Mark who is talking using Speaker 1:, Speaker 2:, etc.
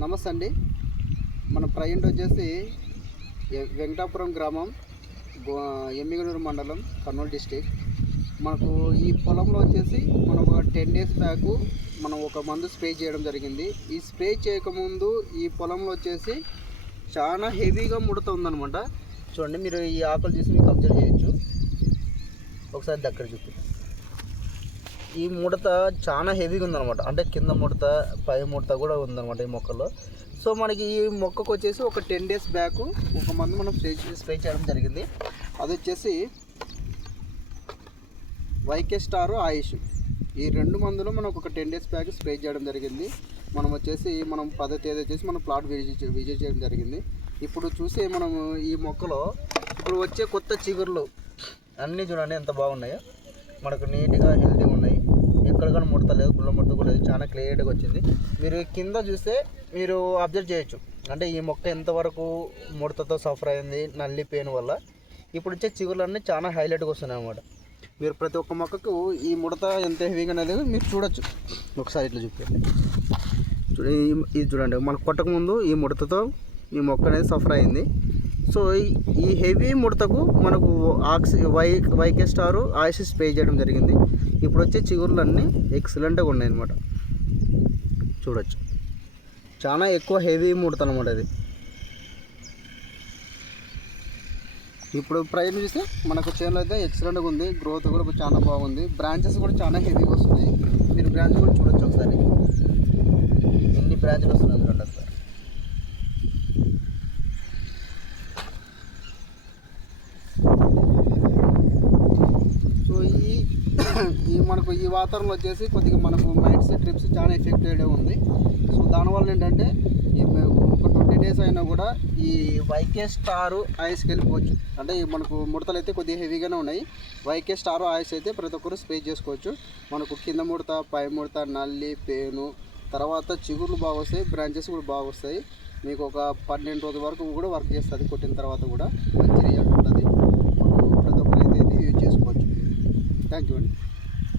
Speaker 1: నమస్తే అండి మన ప్రజెంట్ వచ్చేసి వెంకటాపురం గ్రామం గో- ఎమ్మిగనూరు మండలం కర్నూలు డిస్టిక్. మనకు ఈ పొలంలో వచ్చేసి మనం ఒక టెన్ డేస్ బ్యాక్ మనం ఒక మందు స్ప్రే చేయడం జరిగింది. ఈ స్ప్రే చేయకముందు ఈ పొలంలో వచ్చేసి చాలా హెవీగా ముడత ఉందనమాట చూడండి మీరు ఈ ఆకులు చూసి మీకు అబ్జర్వ్ చేయొచ్చు. ఒకసారి దగ్గర చూపిస్తాను ఈ ముడత చాలా హెవీగా ఉందన్నమాట. అంటే కింద ముడత పై ముడత కూడా ఉందన్నమాట ఈ మొక్కలో సో మనకి ఈ మొక్కకు వచ్చేసి ఒక టెన్ డేస్ బ్యాక్ ఒక మందు మనం స్ప్రే స్ప్రే చేయడం జరిగింది. అది వచ్చేసి వైకే స్టారు ఆయుష్. ఈ రెండు మందులు మనం ఒక టెన్ డేస్ బ్యాక్ స్ప్రే చేయడం జరిగింది. మనం వచ్చేసి మనం పదో తేదీ వచ్చేసి మనం ప్లాట్ విజిట్ విజిట్ చేయడం జరిగింది. ఇప్పుడు చూసి మనం ఈ మొక్కలో ఇప్పుడు వచ్చే కొత్త చిగుర్లు అన్నీ చూడండి ఎంత బాగున్నాయో. మనకు నీట్గా హెల్తీగా ఉన్నాయి. ఎక్కడ కానీ ముడత లేదు గుళ్ళ ముడత కూడా లేదు చాలా క్లియర్గా వచ్చింది. మీరు కింద చూస్తే మీరు అబ్జర్వ్ చేయొచ్చు. అంటే ఈ మొక్క ఎంతవరకు ముడతతో సఫర్ అయింది నల్లి పెయిన్ వల్ల. ఇప్పుడు వచ్చే చిగురులన్నీ చాలా హైలైట్గా వస్తున్నాయి అన్నమాట. మీరు ప్రతి ఒక్క మొక్కకు ఈ ముడత ఎంత హెవీగా అనేది మీరు చూడొచ్చు. ఒకసారి ఇట్లా చూపించండి చూడండి ఇది చూడండి మనకు కొట్టకముందు ఈ ముడతతో ఈ మొక్క అనేది సఫర్ అయింది. సో ఈ- ఈ హెవీ ముడతకు మనకు ఆక్సి వై వైకే స్టారు ఆయిస్ పే చేయడం జరిగింది. ఇప్పుడు వచ్చే చిగుర్లు అన్నీ ఎక్సలెంట్గా ఉన్నాయి అనమాట చూడొచ్చు. చాలా ఎక్కువ హెవీ ముడత అనమాట అది. ఇప్పుడు ప్రైజ్ చూస్తే మనకు చేనులో అయితే ఎక్సలెంట్గా ఉంది. గ్రోత్ కూడా చాలా బాగుంది. బ్రాంచెస్ కూడా చాలా హెవీగా వస్తున్నాయి. మీరు బ్రాంచ్ కూడా చూడొచ్చు ఒకసారి. ఎన్ని బ్రాంచెస్ వస్తున్నాయి చూడండి ఒకసారి సో ఈ ఈ మనకు ఈ వాతావరణంలో వచ్చేసి కొద్దిగా మనకు మైండ్స్ ట్రిప్స్ చాలా ఎఫెక్టెడ్ ఉంది. సో దానివల్ల ఏంటంటే ఒక ట్వంటీ డేస్ అయినా కూడా ఈ వైకే స్టార్ ఐస్కి వెళ్ళిపోవచ్చు. అంటే మనకు ముడతలు అయితే కొద్దిగా హెవీగానే ఉన్నాయి. వైకే స్టార్ ఐస్ అయితే ప్రతి ఒక్కరు స్ప్రే చేసుకోవచ్చు. మనకు కింద ముడత పై ముడత నల్లి పేను తర్వాత చిగుర్లు బాగా వస్తాయి బ్రాంచెస్ కూడా బాగా వస్తాయి. మీకు ఒక పన్నెండు రోజుల వరకు కూడా వర్క్ చేస్తుంది కొట్టిన తర్వాత కూడా మంచి రిజల్ట్ ఉంటుంది ప్రతి ఒక్కరు అయితే యూజ్ చేసుకోవచ్చు. థ్యాంక్ యూ అండి.